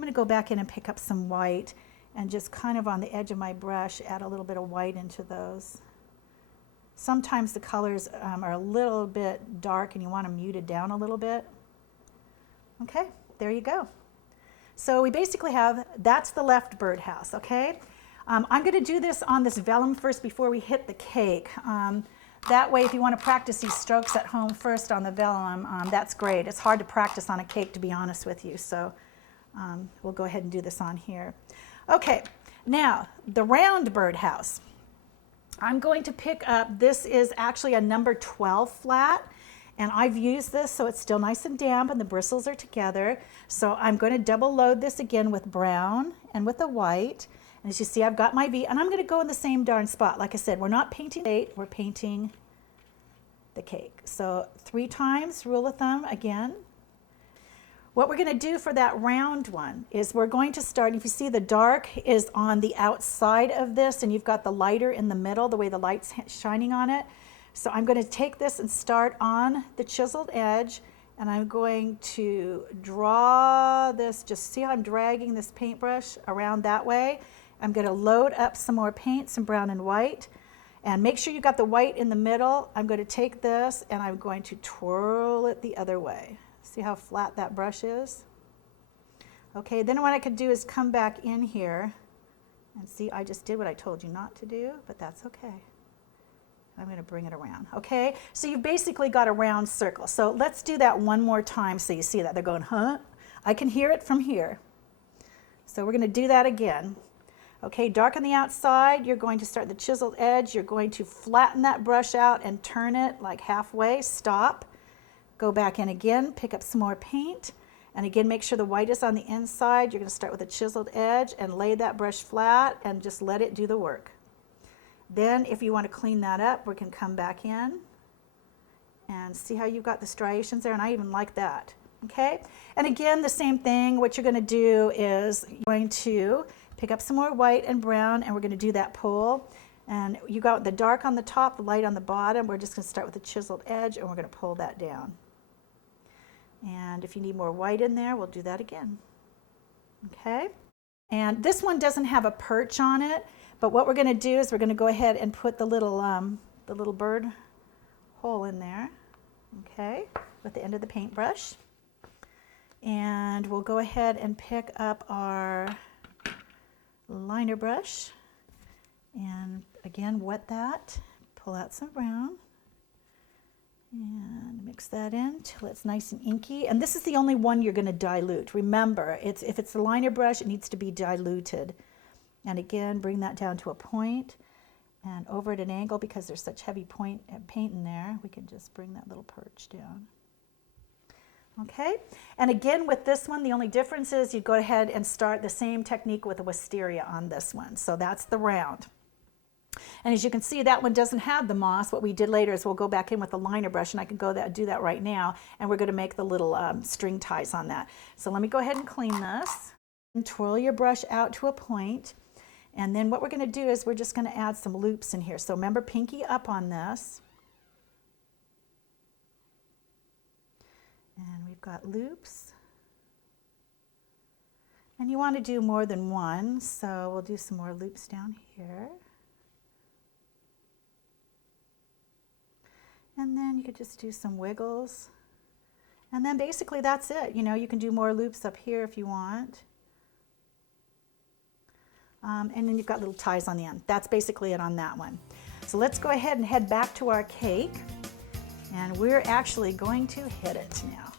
I'm going to go back in and pick up some white and just kind of on the edge of my brush add a little bit of white into those. Sometimes the colors are a little bit dark and you want them muted down a little bit. Okay, there you go. So we basically have, that's the left birdhouse, okay? I'm going to do this on this vellum first before we hit the cake. That way, if you want to practice these strokes at home first on the vellum, that's great. It's hard to practice on a cake, to be honest with you, so we'll go ahead and do this on here. Okay, now, the round birdhouse. I'm going to pick up, this is actually a number 12 flat, and I've used this so it's still nice and damp and the bristles are together. So I'm going to double load this again with brown and with the white. And as you see, I've got my V, and I'm going to go in the same darn spot. Like I said, we're not painting the plate, we're painting the cake. So 3 times, rule of thumb again. What we're going to do for that round one is we're going to start, if you see the dark is on the outside of this and you've got the lighter in the middle, the way the light's shining on it. So I'm going to take this and start on the chiseled edge, and I'm going to draw this, just see how I'm dragging this paintbrush around that way. I'm going to load up some more paint, some brown and white, and make sure you got the white in the middle. I'm going to take this and I'm going to twirl it the other way. See how flat that brush is? Okay, then what I could do is come back in here and see, I just did what I told you not to do, but that's okay. I'm going to bring it around, okay? So you've basically got a round circle. So let's do that one more time so you see that. They're going, huh? I can hear it from here. So we're going to do that again. Okay, dark on the outside, you're going to start the chiseled edge. You're going to flatten that brush out and turn it like halfway, stop. Go back in again, pick up some more paint. And again, make sure the white is on the inside. You're going to start with a chiseled edge and lay that brush flat and just let it do the work. Then if you want to clean that up, we can come back in and see how you've got the striations there, and I even like that, okay? And again, the same thing. What you're going to do is you're going to pick up some more white and brown, and we're going to do that pull. And you got the dark on the top, the light on the bottom. We're just going to start with the chiseled edge, and we're going to pull that down. And if you need more white in there, we'll do that again, okay? And this one doesn't have a perch on it. But what we're going to do is we're going to go ahead and put the little bird hole in there, okay, with the end of the paintbrush. And we'll go ahead and pick up our liner brush and again wet that, pull out some brown and mix that in till it's nice and inky. And this is the only one you're going to dilute. Remember, if it's the liner brush, it needs to be diluted. And again, bring that down to a point and over at an angle, because there's such heavy paint in there, we can just bring that little perch down. Okay, and again with this one, the only difference is you go ahead and start the same technique with a wisteria on this one. So that's the round. And as you can see, that one doesn't have the moss. What we did later is we'll go back in with the liner brush, and I can do that right now, and we're going to make the little string ties on that. So let me go ahead and clean this and twirl your brush out to a point. And then what we're going to do is we're just going to add some loops in here. So remember, pinky up on this. And we've got loops. And you want to do more than one, so we'll do some more loops down here. And then you could just do some wiggles. And then basically that's it. You know, you can do more loops up here if you want. And then you've got little ties on the end. That's basically it on that one. So let's go ahead and head back to our cake. And we're actually going to hit it now.